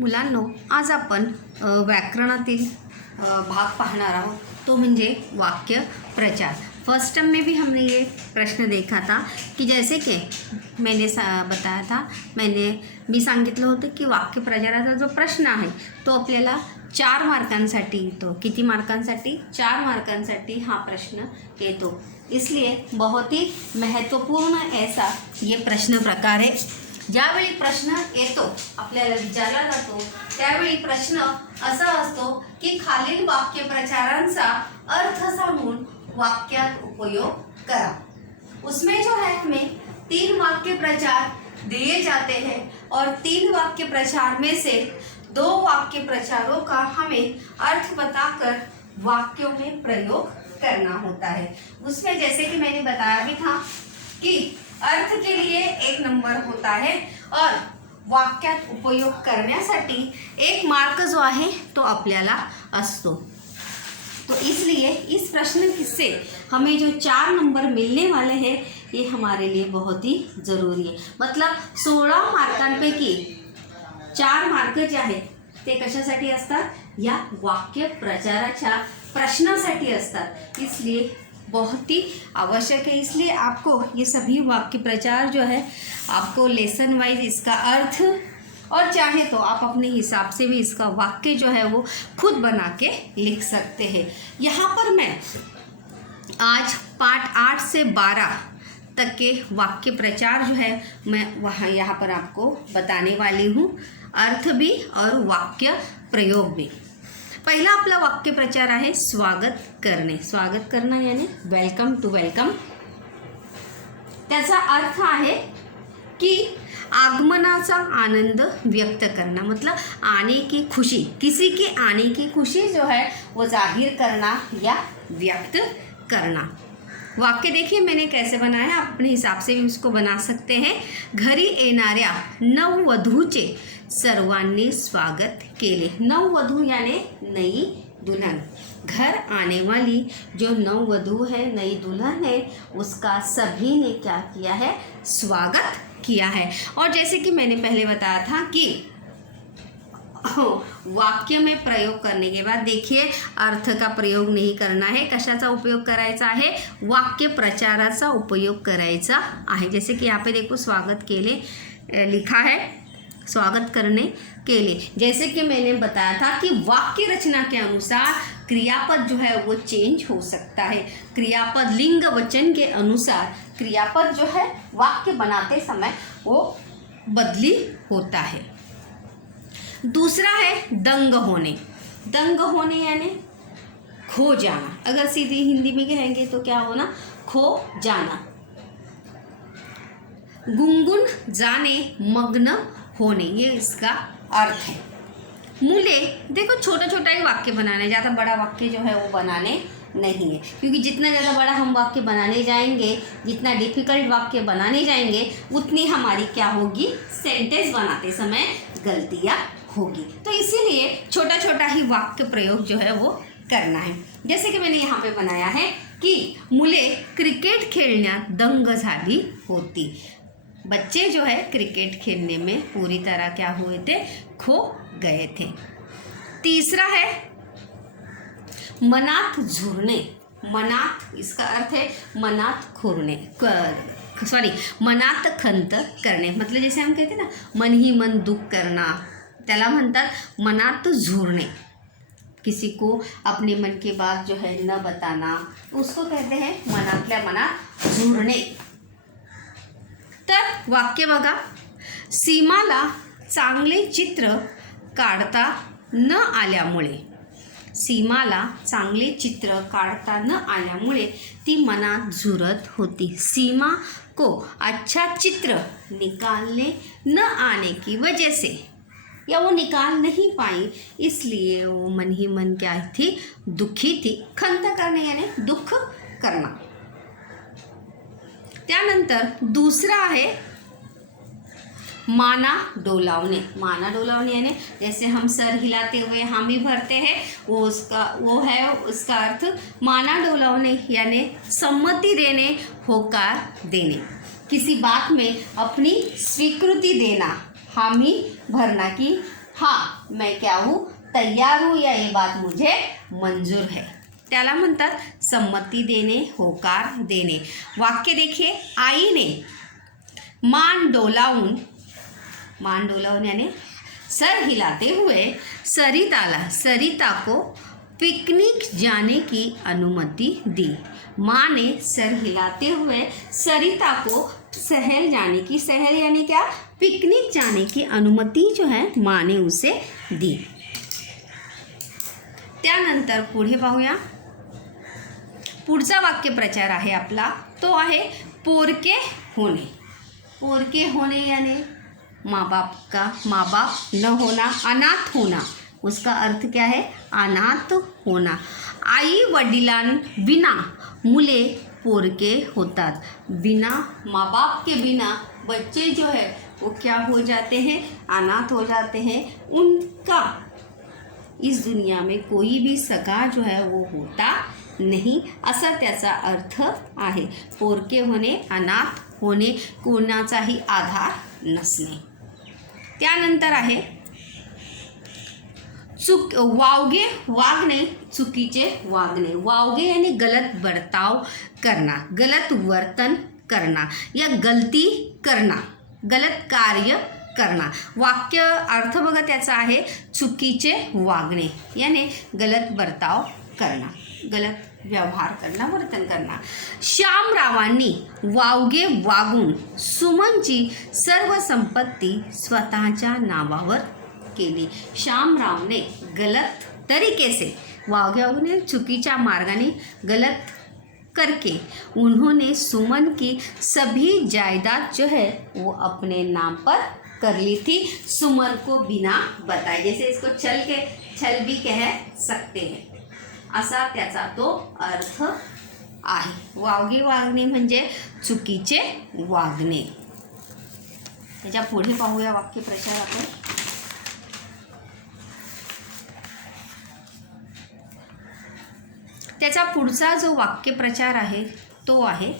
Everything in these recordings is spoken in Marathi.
मुलांनो, आज आपण व्याकरणातील भाग पाहणार आहोत, तो म्हणजे वाक्य प्रचार। फर्स्ट टर्म में भी हमने ये प्रश्न देखा था कि जैसे कि मैंने बताया था, मी सांगितलं होतं की वाक्य प्रचाराचा जो प्रश्न आहे तो आपल्याला 4 मार्कांसाठी येतो। किती मार्कांसाठी? 4 मार्कांसाठी हा प्रश्न येतो। इसलिए बहुत ही महत्त्वपूर्ण ऐसा ये प्रश्न प्रकार है। ज्यावेळी प्रश्न येतो, आपल्याला विचारला जातो, त्यावेळी प्रश्न असा असतो की खालील वाक्य प्रचारांचा अर्थ सांगून वाक्यात उपयोग करा। उसमें जो है हमें 3 वाक्य प्रचार दिए जाते हैं और 3 वाक्य प्रचार में से 2 वाक्य प्रचारों का हमें अर्थ बताकर वाक्यों में प्रयोग करना होता है। उसमें जैसे कि मैंने बताया भी था कि अर्थ के लिए 1 नंबर होता है और वाक्यात उपयोग करण्यासाठी 1 मार्क जो आहे तो आपल्याला असतो। तो इसलिए इस प्रश्न से हमें जो 4 नंबर मिलने वाले हैं ये हमारे लिए बहुत ही ज़रूरी है। मतलब 16 मार्कांपैकी 4 मार्क जे आहेत ते कशासाठी असतात? या वाक्य प्रचाराच्या प्रश्नासाठी असतात। इसलिए बहुत ही आवश्यक है। इसलिए आपको ये सभी वाक्य प्रचार जो है आपको लेसन वाइज इसका अर्थ और चाहे तो आप अपने हिसाब से भी इसका वाक्य जो है वो खुद बना के लिख सकते हैं। यहाँ पर मैं आज पाठ 8 से 12 तक के वाक्य प्रचार जो है मैं वहाँ यहाँ पर आपको बताने वाली हूँ, अर्थ भी और वाक्य प्रयोग भी। पहिला आपला वाक्य प्रचार आहे स्वागत करणे। स्वागत करणं यानी वेलकम टू वेलकम। त्याचा अर्थ आहे कि आगमनाचा आनंद व्यक्त करना, मतलब आने की खुशी, किसी के आने की खुशी जो है वो जाहिर करना या व्यक्त करना। वाक्य देखिए मैंने कैसे बनाया है, आप अपने हिसाब से भी उसको बना सकते हैं। घरी येणाऱ्या नववधूचे सर्वांनी स्वागत केले। नववधू यानी नई दुल्हन। घर आने वाली जो नववधू है, नई दुल्हन है, उसका सभी ने क्या किया है? स्वागत किया है। और जैसे कि मैंने पहले बताया था कि वाक्य में प्रयोग करने के बाद देखिए अर्थ का प्रयोग नहीं करना है। कशाचा उपयोग करायचा आहे? वाक्य प्रचाराचा उपयोग करायचा आहे। जैसे कि यहाँ पे देखो स्वागत केले लिखा है, स्वागत करने के लिए। जैसे कि मैंने बताया था कि वाक्य रचना के अनुसार क्रियापद जो है वो चेंज हो सकता है। क्रियापद लिंग वचन के अनुसार क्रियापद जो है वाक्य बनाते समय वो बदली होता है। दूसरा है दंग होने। दंग होने यानी खो जाना। अगर सीधी हिंदी में कहेंगे तो क्या होना? खो जाना। गुनगुन जाने, मग्न होने, ये इसका अर्थ है। मूले देखो छोटा छोटा ही वाक्य बनाने, ज़्यादा बड़ा वाक्य जो है वो बनाने नहीं है, क्योंकि जितना ज़्यादा बड़ा हम वाक्य बनाने जाएंगे, जितना डिफ़िकल्ट वाक्य बनाने जाएंगे, उतनी हमारी क्या होगी? सेंटेंस बनाते समय गलतियाँ होगी। तो इसीलिए छोटा छोटा ही वाक्य प्रयोग जो है वो करना है। जैसे कि मैंने यहाँ पे बनाया है कि मुले क्रिकेट खेलण्यात दंग झाली होती। बच्चे जो है क्रिकेट खेलने में पूरी तरह क्या हुए थे? खो गए थे। तीसरा है मनात झुरणे। मनात इसका अर्थ है मनात खोरणे, मनात खंत करणे। मतलब जैसे हम कहते हैं ना, मन ही मन दुख करना, त्याला म्हणतात मनात झुरणे। किसी को अपने मन की बात जो है न बताना, उसको कहते हैं मनातल्या मनात झुरणे। तर वाक्य बघा, सीमाला चांगले चित्र काढता न आल्यामुळे, सीमाला चांगले चित्र काढता न आल्यामुळे ती मनात झुरत होती। सीमा को अच्छा चित्र निकालने न आने की वजह से, या वो निकाल नहीं पाई, इसलिए वो मन ही मन क्या थी? दुखी थी। खंत करणे यानी दुख करना। त्यानंतर दूसरा है माना डोलावने। माना डोलावने यानी जैसे हम सर हिलाते हुए हामी भरते हैं, वो है उसका अर्थ माना डोलावने यानी सम्मति देने, होकार देने। किसी बात में अपनी स्वीकृति देना, हामी भरना कि हाँ मैं क्या हूँ, तैयार हूँ, या ये बात मुझे मंजूर है, त्याला म्हणतात संमती देणे, होकार देणे. वाक्य देखिए, आईने मान डोलावून यानी सर हिलाते हुए सरिता को पिकनिक जाने की अनुमति दी. माँ ने सर हिलाते हुए सरिता को सहल यानी क्या, पिकनिक जाने की अनुमति जो है माँ ने उसे दी. त्यानंतर पुढे पाहूया. पुढचा वाक्यप्रचार आहे आपला, तो आहे पोरके होणे. पोरके होणे यानी माँ बाप न होना, अनाथ होना. उसका अर्थ क्या है, अनाथ होना. आई वडिलांविना मुले पोरके होतात. बिना माँ बाप के बिना बच्चे जो है वो क्या हो जाते हैं, अनाथ हो जाते हैं. उनका इस दुनिया में कोई भी सगा जो है वो होता नाही, असा त्याचा अर्थ आहे. पोरके होणे, अनाथ होणे, कोणाचाही आधार नसणे. त्यानंतर आहे वावगे वागणे, चुकीचे वागणे. वावगे यानी गलत बर्ताव करना, गलत वर्तन करना या गलती करना, गलत कार्य करना. वाक्य अर्थ बघा त्याचा आहे चुकीचे वागणे यानी गलत बर्ताव करना, गलत व्यवहार करना, वर्तन करना. श्यामरावांनी वावगे वागून सुमनची सर्व संपत्ती स्वतःच्या नावावर केली. श्यामरावने गलत तरीके से वावगे चुकीच्या मार्गाने गलत करके उन्होंने सुमन की सभी जायदाद जो है वो अपने नाम पर कर ली थी, सुमन को बिना बताए. जैसे इसको छल भी कह सकते हैं, असा त्याचा तो अर्थ आहे. वावगे वागणे म्हणजे चुकीचे वागणे. त्याच्या पुढे पाहूया वाक्यप्रचार आपण. त्याचा पुढचा जो वाक्यप्रचार आहे तो आहे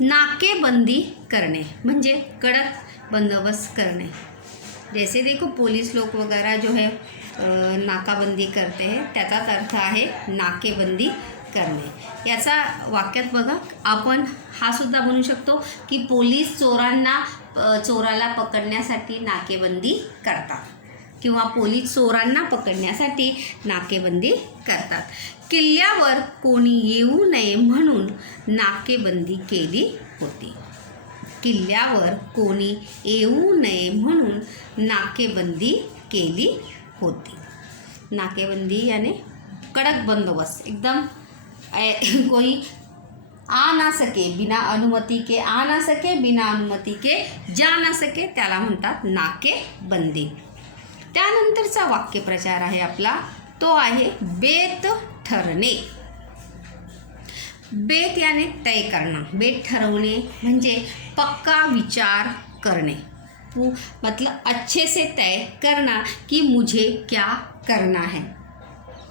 नाकेबंदी करणे, म्हणजे कडक बंदोबस्त करणे. जैसे देखो पुलिस लोग वगैरह जो है नाकाबंदी करते हैं, त्याचाच अर्थ आहे नाकेबंदी करणे. याचा वाक्यात बघा, आपण हा सुद्धा म्हणू शकतो की पोलीस चोराला पकडण्यासाठी नाकेबंदी करतात, किंवा पोलीस चोरांना पकडण्यासाठी नाकेबंदी करतात. किल्ल्यावर कोणी येऊ नये म्हणून नाकेबंदी केली होती. किल्ल्यावर कोणी येऊ नये म्हणून नाकेबंदी केली होती. नाकेबंदी यानी कडक बंदोबस्त, एकदम कोई आ ना सके, बिना अनुमति के आ ना सके, बिना अनुमति के जा ना सके, त्याला म्हणतात नाकेबंदी. त्यानंतरचा वाक्यप्रचार आहे आपला, तो आहे बेत ठरणे. बेत यानी तय करना, बेत ठरवणे म्हणजे पक्का विचार करणे, मतलब अच्छे से तय करना कि मुझे क्या करना है,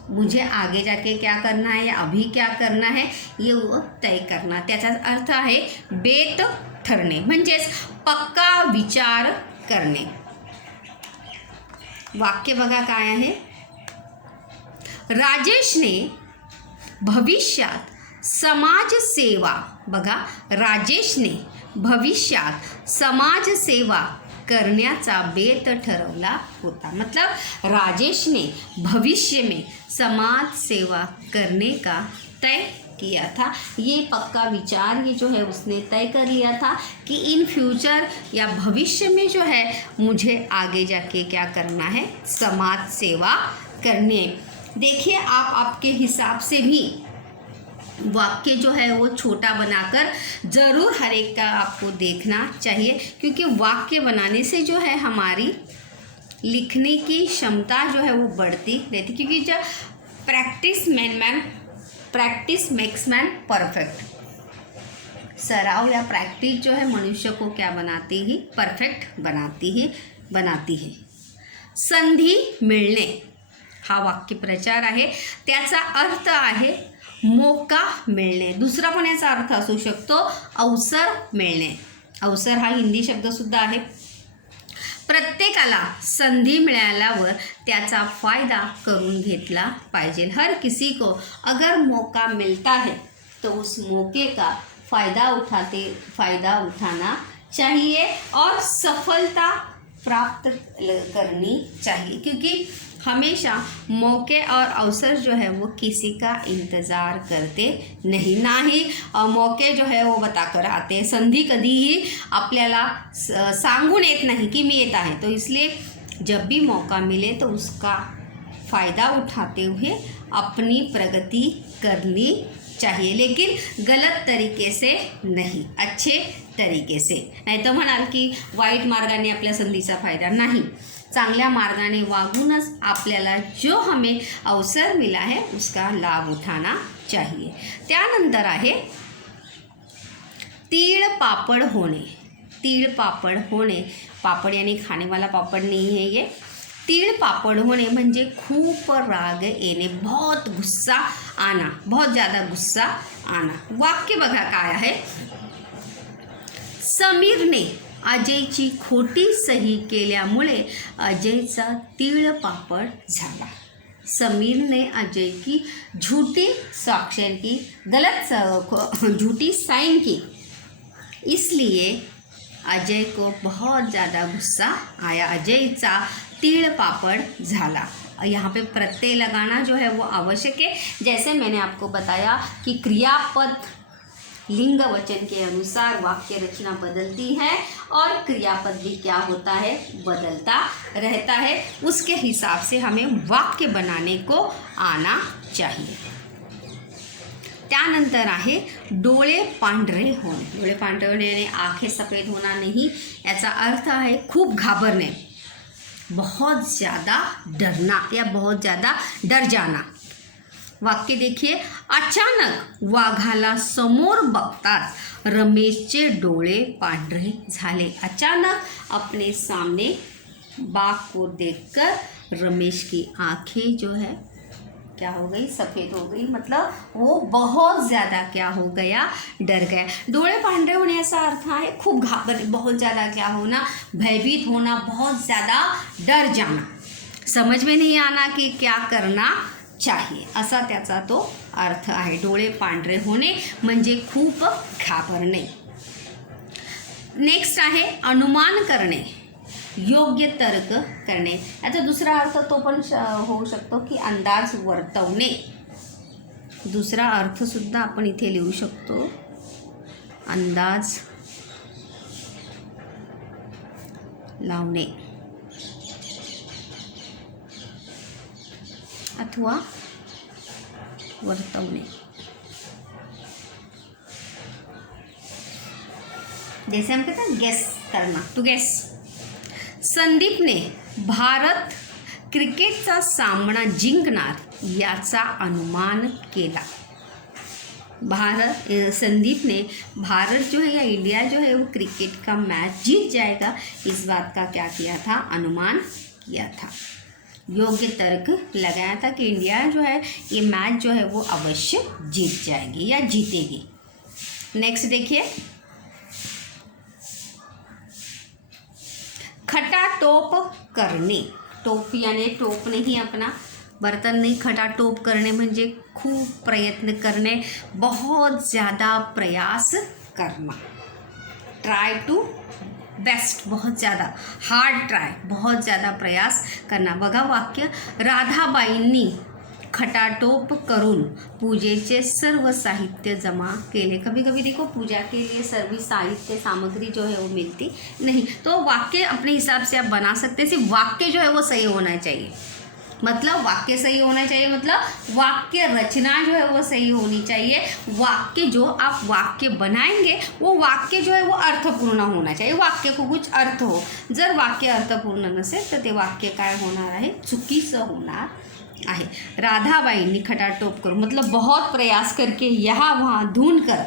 मुझे आगे जाके क्या करना है या अभी क्या करना है, ये वो तय करना. त्याचा अर्थ आहे बेत ठरणे म्हणजेच पक्का विचार करणे. वाक्य बघा काय आहे. राजेशने भविष्यात समाजसेवा, बघा राजेशने भविष्यात समाजसेवा करण्याचा बेत ठरवला होता. मतलब राजेश ने भविष्य में समाज सेवा करने का तय किया था. ये पक्का विचार ये जो है उसने तय कर लिया था कि इन फ्यूचर या भविष्य में जो है मुझे आगे जाके क्या करना है, समाज सेवा करने. देखिए आप आपके हिसाब से भी वाक्य जो है वो छोटा बनाकर ज़रूर हर एक का आपको देखना चाहिए, क्योंकि वाक्य बनाने से जो है हमारी लिखने की क्षमता जो है वो बढ़ती रहती, क्योंकि जब प्रैक्टिस मेक्स मैन परफेक्ट. सराव या प्रैक्टिस जो है मनुष्य को क्या बनाती ही, परफेक्ट बनाती है. संधी मिळणे हा वाक्यप्रचार आहे. त्याचा अर्थ आहे मोका मिळणे. दुसरा पण याचा अर्थ असू शकतो अवसर मिळणे अवसर हा हिंदी शब्दसुद्धा आहे. प्रत्येकाला संधी मिळाल्यावर त्याचा फायदा करून घेतला पाहिजे. हर किसी को अगर मौका मिलता है तो उस मौके का फ़ायदा उठाना चाहिए और सफलता प्राप्त करनी चाहिए, क्योंकि हमेशा मौके और अवसर जो है वो किसी का इंतज़ार करते नहीं, ना ही मौके जो है वो बताकर आते. संधी कधीही आपल्याला सांगून येत नाही की मी येत आहे. तो इसलिए जब भी मौका मिले तो उसका फ़ायदा उठाते हुए अपनी प्रगति करनी चाहिए, लेकिन गलत तरीके से नहीं, अच्छे तरीके से. नाही तर म्हणाल की वाईट मार्गाने आपल्या संधीचा फायदा नाही, चांगल्या मार्गाने वागूनच आपल्याला जो हमें अवसर मिला है उसका लाभ उठाना चाहिए. त्यानंतर आहे तीळ पापड़ होणे. तीळ पापड़ होणे, पापड़ यानी खाने वाला पापड़ नहीं है ये. तीळ पापड़ होणे म्हणजे खूप राग येणे, बहुत गुस्सा आना, बहुत ज़्यादा गुस्सा आना. वाक्य बघा काय आहे. समीरने अजयची खोटी सही केल्यामुळे अजयचा तीळ पापड़ झाला. समीर ने अजय की झूठी साक्ष्य की, गलत झूठी साइन की, इसलिए अजय को बहुत ज़्यादा गुस्सा आया. अजयचा तीळ पापड़ झाला. यहाँ पे प्रत्यय लगाना जो है वो आवश्यक है. जैसे मैंने आपको बताया कि क्रियापद लिंग वचन के अनुसार वाक्य रचना बदलती है और क्रियापद भी क्या होता है, बदलता रहता है. उसके हिसाब से हमें वाक्य बनाने को आना चाहिए. त्यानंतर आहे डोळे पांढरे होणे. डोळे पांढरे होणे यानी आंखें सफ़ेद होना नहीं, याचा अर्थ आहे खूप घाबरणे, बहुत ज़्यादा डरना या बहुत ज़्यादा डर जाना. वाक्य देखिए. अचानक वाघाला समोर बघताच रमेशचे डोळे पांढरे झाले. अचानक अपने सामने बाघ को देखकर रमेश की आंखें जो है क्या हो गई, सफ़ेद हो गई. मतलब वो बहुत ज़्यादा क्या हो गया, डर गया. डोळे पांढरे होने ऐसा अर्थ है खूब घाबर, बहुत ज़्यादा क्या होना, भयभीत होना, बहुत ज़्यादा डर जाना, समझ में नहीं आना कि क्या करना चाहिए, असा त्याचा तो अर्थ आहे. डोळे पांढरे होणे म्हणजे खूप घाबरणे. नेक्स्ट आहे अनुमान करणे, योग्य तर्क करणे. याचा दुसरा अर्थ तो पण होऊ शकतो की अंदाज वर्तवणे. दुसरा अर्थसुद्धा आपण इथे लिहू शकतो, अंदाज लावणे अथवा वर्तवणे. जैसे हम कहते हैं गेस करना, टू गेस. संदीपने भारत क्रिकेटचा सामना जिंकणार याचा अनुमान केला. संदीप ने भारत जो है या इंडिया जो है वो क्रिकेट का मैच जीत जाएगा, इस बात का क्या किया था, अनुमान किया था. योग्य तर्क लगाया था कि इंडिया जो है ये मैच जो है वो अवश्य जीत जाएगी या जीतेगी. नेक्स्ट देखिए. खटाटोप करणे. टोप यानी टोप नहीं अपना बर्तन नहीं, खटाटोप करणे म्हणजे खूब प्रयत्न करणे, बहुत ज़्यादा प्रयास करना. ट्राई टू बेस्ट, बहुत ज़्यादा हार्ड ट्राय, बहुत ज़्यादा प्रयास करना. बघा वाक्य. राधाबाईंनी खटाटोप करून पूजेचे सर्व साहित्य जमा केले. कभी कभी देखो पूजा के लिए सर्व साहित्य सामग्री जो है वो मिलती नहीं, तो वाक्य अपने हिसाब से आप बना सकते हैं. सिर्फ वाक्य जो है वो सही होना चाहिए, मतलब वाक्य सही होना चाहिए, मतलब वाक्य रचना जो है वो सही होनी चाहिए. वाक्य जो आप वाक्य बनाएंगे वो वाक्य जो है वो अर्थपूर्ण होना चाहिए, वाक्य को कुछ अर्थ हो. जर वाक्य अर्थपूर्ण नसेल तर ते वाक्य काय होणार आहे, चुकीचं होणार आहे. राधाबाईंनी खटाटोप करून मतलब बहुत प्रयास करके यहाँ वहाँ ढूंढ कर,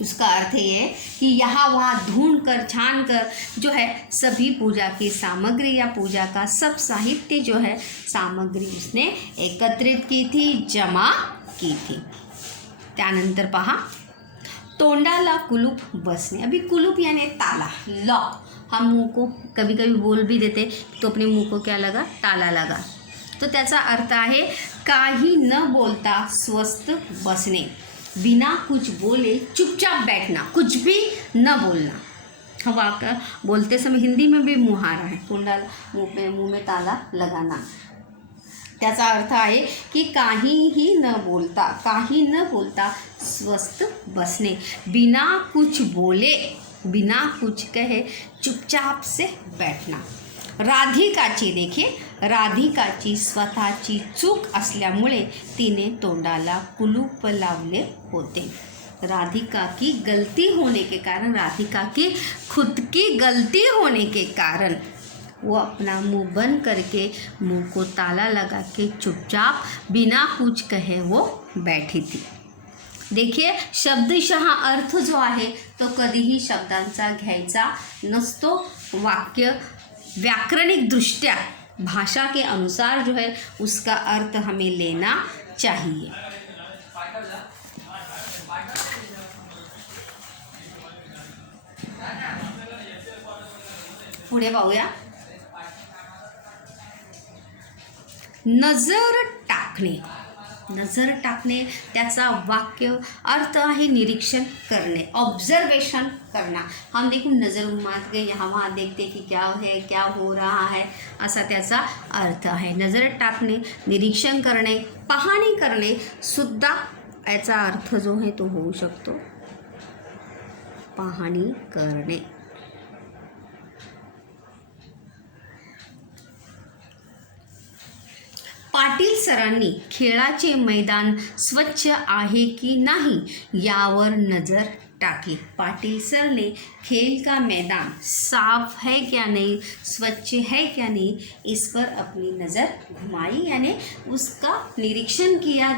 उसका अर्थ ये है कि यहाँ वहाँ ढूंढ कर छान कर जो है सभी पूजा की सामग्री या पूजा का सब साहित्य जो है सामग्री उसने एकत्रित की थी, जमा की थी. त्यानंतर पहा. तोंडाला कुलूप बसणे, अभी कुलूप यानी ताला, लॉक। हम मुंह को कभी कभी बोल भी देते तो अपने मुंह को क्या लगा, ताला लगा। तो त्याचा अर्थ आहे काही न बोलता स्वस्थ बसणे, बिना कुछ बोले चुपचाप बैठना, कुछ भी न बोलना। हम वाक्य बोलते समय हिंदी में भी मुहारा है, तोंडाला मुंह में ताला लगाना। त्याचा अर्थ आहे की काही न बोलता स्वस्थ बसणे, बिना कुछ बोले, बिना कुछ कहे चुपचाप से बैठना। राधिकाची, देखिए राधिकाची स्वतःची चूक असल्यामुळे तिने तोंडाला कुलूप लावले होते। राधिका की गलती होने के कारण, राधिका की खुद की गलती होने के कारण वो अपना मुंह बंद करके, मुंह को ताला लगा के चुपचाप बिना कुछ कहे वो बैठी थी। देखिए शब्दशः अर्थ जो आहे तो कधीही शब्दांचा घ्यायचा नसतो। वाक्य व्याकरणिक दृष्ट्या भाषा के अनुसार जो है उसका अर्थ हमें लेना चाहिए। पुढे पाहूया, नजर टाकणे। नजर टाकणे त्याचा वाक्य अर्थ आहे निरीक्षण करणे, ऑब्जर्वेशन करना। हम देखो नज़र घुमाते गए यहाँ वहाँ देखते कि क्या है, क्या हो रहा है, असा त्याचा अर्थ आहे। नजर टाकणे, निरीक्षण करणे, पाहणी करणे सुद्धा याचा अर्थ जो आहे तो होऊ शकतो पाहणी करणे। पाटील सरांनी खेळाचे मैदान स्वच्छ आहे की नाही यावर नज़र टाकी। पाटिल सर ने खेल का मैदान साफ है क्या नहीं, स्वच्छ है क्या नहीं, इस पर अपनी नज़र घुमाई, यानी उसका निरीक्षण किया,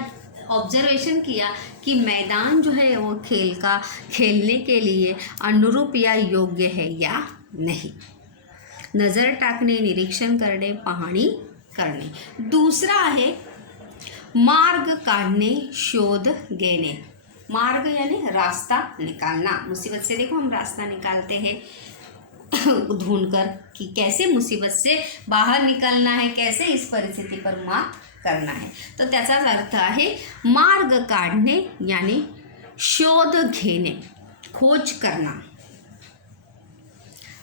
ऑब्जर्वेशन किया कि मैदान जो है वो खेलने के लिए अनुरूप या योग्य है या नहीं। नज़र टाकणे, निरीक्षण करणे, पाहणी करणे। दूसरा आहे मार्ग काढणे, शोध घेणे। मार्ग यानी रास्ता निकालना। मुसीबत से देखो हम रास्ता निकालते हैं ढूंढकर कि कैसे मुसीबत से बाहर निकलना है, कैसे इस परिस्थिति पर मात करना है। तो त्याचाच अर्थ आहे मार्ग काढणे यानी शोध घेणे, खोज करना।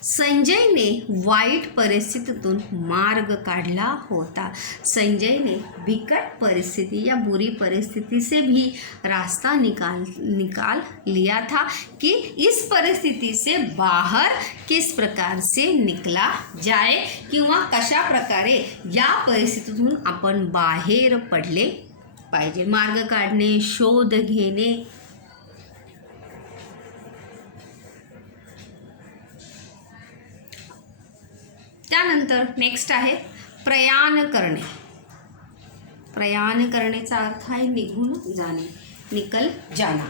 संजय ने वाईट परिस्थितीतून मार्ग काढला होता। संजय ने विकट परिस्थिति या बुरी परिस्थिति से भी रास्ता निकाल लिया था कि इस परिस्थिति से बाहर किस प्रकार से निकला जाए किंवा कशा प्रकारे या परिस्थितीतून आपण बाहेर पडले पाहिजे। मार्ग काढणे, शोध घेणे। त्यानंतर नेक्स्ट आहे प्रयाण करणे। प्रयाण करण्याचा अर्थ आहे निघून जाणे, निकल जाना,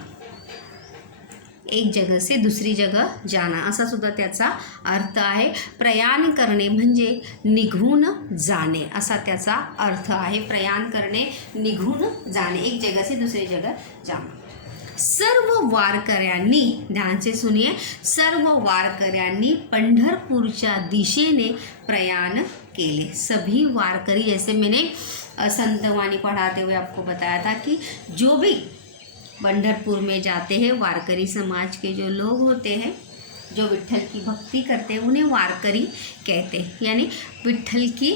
एक जगह से दूसरी जगह जाना असा सुद्धा त्याचा अर्थ आहे। प्रयाण करणे म्हणजे निघून जाणे असा त्याचा अर्थ आहे। प्रयाण करणे, निघून जाणे, एक जगह से दूसरी जगह जाना। सर्व वारकऱ्यांनी, ध्यान से सुनिए, सर्व वारकऱ्यांनी पंढरपूरच्या दिशेने प्रयाण केले। सभी वारकरी, जैसे मैंने संतवाणी पढ़ाते हुए आपको बताया था कि जो भी पंढरपुर में जाते हैं, वारकरी समाज के जो लोग होते हैं, जो विट्ठल की भक्ति करते हैं, उन्हें वारकरी कहते हैं। यानी विट्ठल की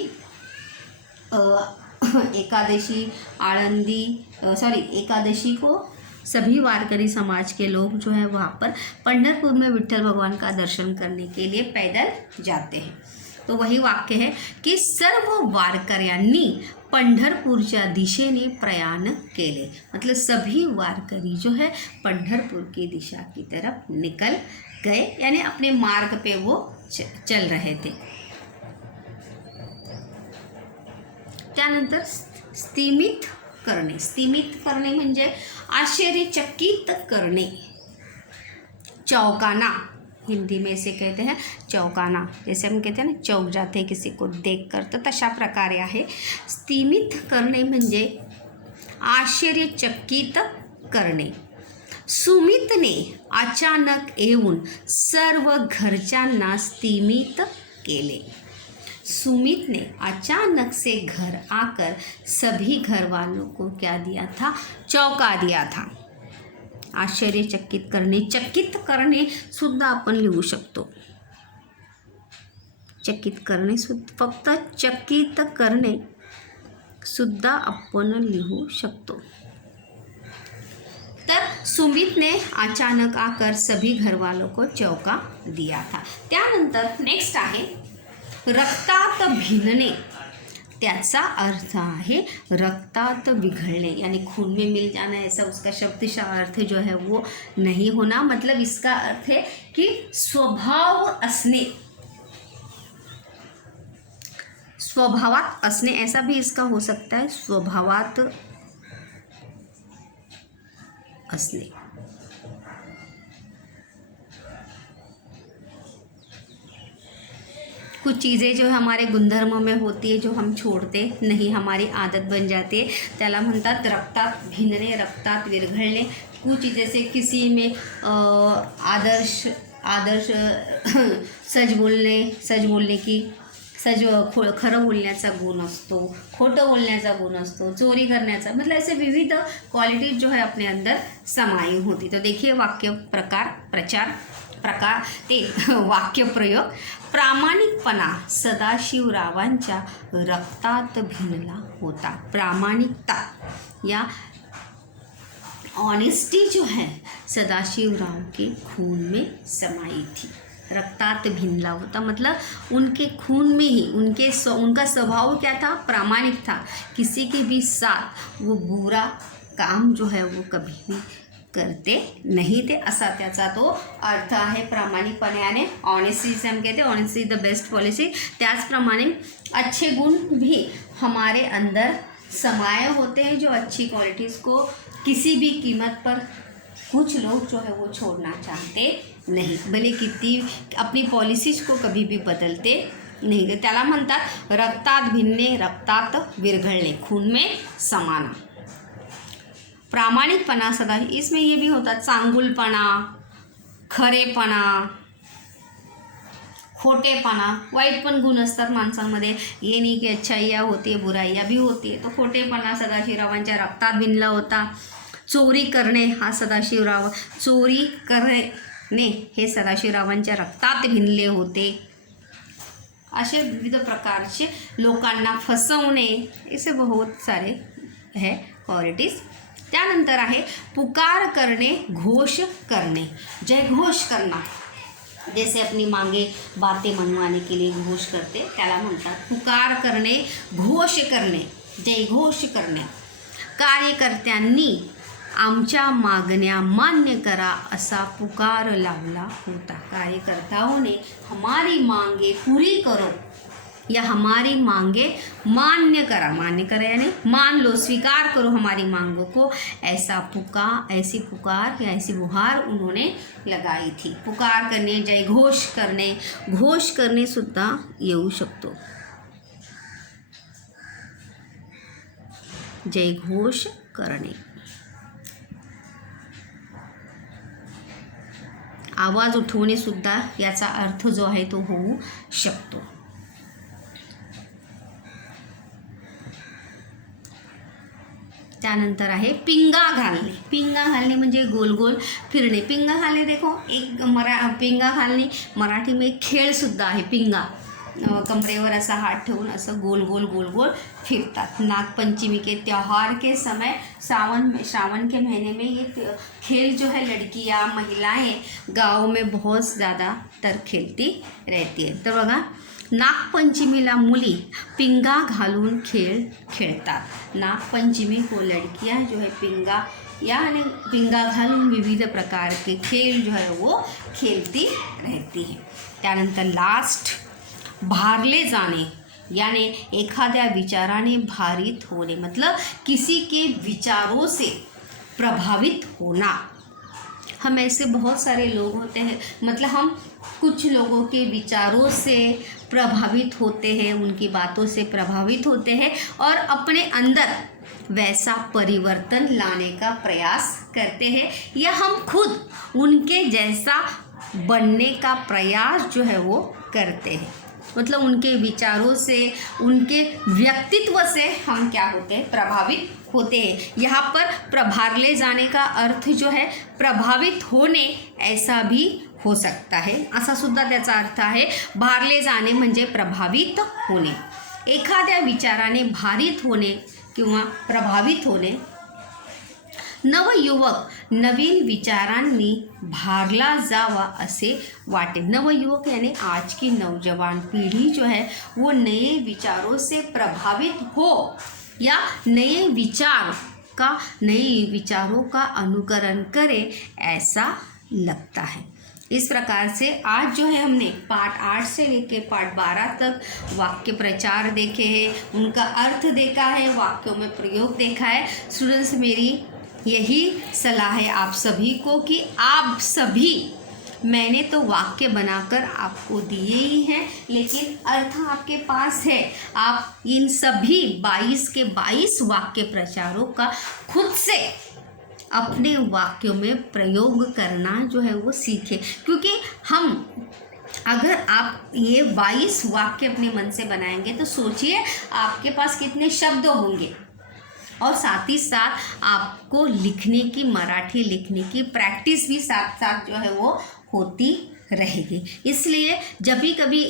एकादशी को सभी वारकरी समाज के लोग जो है वहाँ पर पंढरपुर में विट्ठल भगवान का दर्शन करने के लिए पैदल जाते हैं। तो वही वाक्य है कि सर्व वारकऱ्यांनी पंढरपूरच्या दिशेने प्रयाण केले, मतलब सभी वारकरी जो है पंढरपुर की दिशा की तरफ निकल गए, यानी अपने मार्ग पे वो चल रहे थे। त्यानंतर स्तिमित करणे। स्तिमित करणे म्हणजे आश्चर्यचकित करणे, चौंकाना, हिंदी में इसे कहते हैं चौंकाना। जैसे हम कहते हैं ना चौंक जाते हैं किसी को देखकर, तर तशा प्रकारे आहे। स्तिमित करणे म्हणजे आश्चर्यचकित करणे। सुमितने अचानक येऊन सर्व घरच्यांना स्तिमित केले. सुमित ने अचानक से घर आकर सभी घर वालों को क्या दिया था? चौंका दिया था. आश्चर्यचकित करणे, चकित करणे सुद्धा आपण लिहू शकतो. चकित करणे फक्त चकित करणे सुद्धा आपण लिहू शकतो. तर सुमित ने अचानक आकर सभी घरवालों को चौंका दिया था. त्यानंतर नेक्स्ट आहे रक्तात भिनणे. त्याचा अर्थ आहे रक्तात विघळणे, यानी खून में मिल जाना. ऐसा उसका शब्दशः अर्थ जो है वो नहीं होना. मतलब इसका अर्थ है कि स्वभाव असणे, स्वभावात असणे, ऐसा भी इसका हो सकता है. स्वभावात असणे. कुछ चीज़ें जो हमारे गुणधर्म में होती है जो हम छोड़ते नहीं, हमारी आदत बन जाती है, त्याला म्हणतात रक्तात भिनणे, रक्तात विरघळणे. कुछ जैसे किसी में आदर्श सच बोलने की खरं बोलण्याचा गुण असतो, खोटं बोलण्याचा गुण असतो, चोरी करण्याचा, मतलब ऐसे विविध क्वालिटीज जो है अपने अंदर समाई होती. तो देखिए वाक्य प्रकार ते वाक्य प्रयोग. प्रामाणिकपणा सदाशिवरावांच्या रक्तात भिनला होता. प्रामाणिकता या ऑनेस्टी जो है सदाशिवराव के खून में समाई थी. रक्तात भिनला होता मतलब उनके खून में ही उनका स्वभाव क्या था? प्रामाणिक था. किसी के भी साथ वो बुरा काम जो है वो कभी भी करते नहीं थे, असा त्याचा तो अर्थ आहे. प्रामाणिकपणे ऑनेस्टी से हम कहते हैं ऑनेस्टी द बेस्ट पॉलिसी. त्याचप्रमाणे अच्छे गुण भी हमारे अंदर समाये होते हैं, जो अच्छी क्वालिटीज़ को किसी भी कीमत पर कुछ लोग जो है वो छोड़ना चाहते नहीं, भले किती अपनी पॉलिसीज को कभी भी बदलते नहीं. त्याला म्हणतात रक्तात भिनणे, रक्तात विरघळणे, खून में समाना. प्रामाणिकपणा सदा, इसमें ये भी होता चांगुलपणा, खरेपणा, खोटेपणा. वाईट पण गुण असतात माणसांमध्ये, ये नहीं की अच्छाइयाँ होती है बुराइयाँ भी होती है. तो खोटेपणा सदाशिवरावांच्या रक्तात भिनला होता. चोरी करणे हा सदाशिवराव, चोरी करणे हे सदाशिवरावांच्या रक्तात भिनले होते. असे विविध प्रकारचे लोकांना फसवणे, ऐसे बहुत सारे है क्वालिटीज. त्यानंतर आहे पुकार करणे, घोष करणे. जय घोष करना, जैसे अपनी मांगे बातें मनवाने के लिए घोष करते, त्याला म्हणतात पुकार करणे, घोष करणे, जय घोष करणे. कार्यकर्त्यांनी आमच्या मागण्या मान्य करा असा पुकार लावला होता. कार्यकर्ताओं ने हमारी मांगे पूरी करो या हमारी मांगे मान्य करा यानी मान लो, स्वीकार करो हमारी मांगों को, ऐसी पुकार या ऐसी गुहार उन्होंने लगाई थी. पुकार करणे, जय घोष करणे सुद्धा येऊ शकतो. जय घोष करणे, आवाज उठवणे सुद्धा याचा अर्थ जो आहे तो होऊ शकतो. त्यानंतर आहे पिंगा घालणे. पिंगा घालणे म्हणजे गोल गोल फिरणे. पिंगा घालणे देखो एक पिंगा घालणे मराठी में एक खेळ सुद्धा आहे. पिंगा कमरेवर असा हाथ ठेवून असं गोल गोल फिरतात. नागपंचमी के त्यौहार के समय श्रावण के महीने में ये खेल जो है लड़कियां महिलाएं गाँव में बहुत ज़्यादा तर खेलती रहती है. तर बघा नागपंचमीला मुली पिंगा घालून खेळ खेळतात. नागपंचमी को लड़कियां जो है पिंगा घालून विविध प्रकार के खेल जो है वो खेलती रहती है. त्यानंतर लास्ट भारले जाने, यानी एखाद्या विचाराने भारित होने, मतलब किसी के विचारों से प्रभावित होना. हम ऐसे बहुत सारे लोग होते हैं, मतलब हम कुछ लोगों के विचारों से प्रभावित होते हैं, उनकी बातों से प्रभावित होते हैं और अपने अंदर वैसा परिवर्तन लाने का प्रयास करते हैं या हम खुद उनके जैसा बनने का प्रयास जो है वो करते हैं। मतलब उनके विचारों से, उनके व्यक्तित्व से हम क्या होते हैं, प्रभावित होते हैं। यहाँ पर प्रभारले जाने का अर्थ जो है प्रभावित होणे ऐसा भी हो सकता है, असा सुद्धा त्याचा अर्थ आहे। भारले जाणे म्हणजे प्रभावित होणे, एखाद्या विचाराने भारित होणे किंवा प्रभावित होणे। नवयुवक नवीन विचारांनी भारला जावा असे वाटे। नवयुवक यानी आज की नौजवान पीढ़ी जो है वो नए विचारों से प्रभावित हो या नए विचारों का अनुकरण करे, ऐसा लगता है। इस प्रकार से आज जो है हमने पाठ 8 से लेकर पाठ 12 तक वाक्य प्रचार देखे हैं, उनका अर्थ देखा है, वाक्यों में प्रयोग देखा है। स्टूडेंट्स, मेरी यही सलाह है आप सभी को कि आप सभी, मैंने तो वाक्य बनाकर आपको दिए ही हैं, लेकिन अर्थ आपके पास है। आप इन सभी 22 के 22 वाक्य प्रचारों का खुद से अपने वाक्यों में प्रयोग करना जो है वो सीखें, क्योंकि अगर आप ये 22 वाक्य अपने मन से बनाएंगे तो सोचिए आपके पास कितने शब्द होंगे, और साथ ही साथ आपको लिखने की, मराठी लिखने की प्रैक्टिस भी साथ साथ जो है वो होती रहेगी। इसलिए जब भी कभी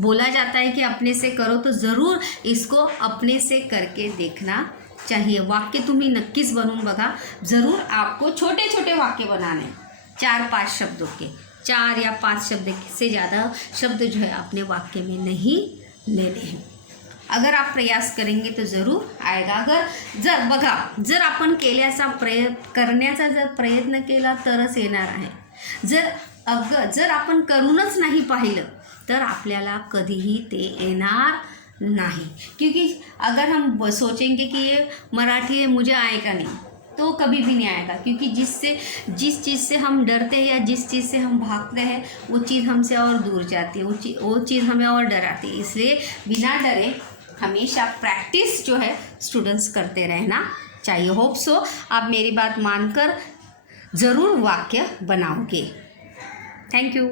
बोला जाता है कि अपने से करो, तो ज़रूर इसको अपने से करके देखना चाहिए। वाक्य तुम्ही नक्कीच बनवून बघा। ज़रूर आपको छोटे छोटे वाक्य बनाने, 4-5 शब्दों के, 4 या 5 शब्द से ज़्यादा शब्द जो है अपने वाक्य में नहीं लेने हैं। अगर आप प्रयास करेंगे तो ज़रूर आएगा। जर आपण करण्याचा जर प्रयत्न केला तरच येणार आहे। जर आपण करूनच नाही पाहिलं तर आपल्याला कधीही ते येणार नहीं, क्योंकि अगर हम सोचेंगे कि ये मराठी है, मुझे आएगा नहीं, तो कभी भी नहीं आएगा। क्योंकि जिस चीज़ से हम डरते हैं या जिस चीज़ से हम भागते हैं वो चीज़ हमसे और दूर जाती है, वो चीज़ हमें और डराती है। इसलिए बिना डरे हमेशा प्रैक्टिस जो है स्टूडेंट्स करते रहना चाहिए। होप सो आप मेरी बात मानकर ज़रूर वाक्य बनाओगे। Thank you.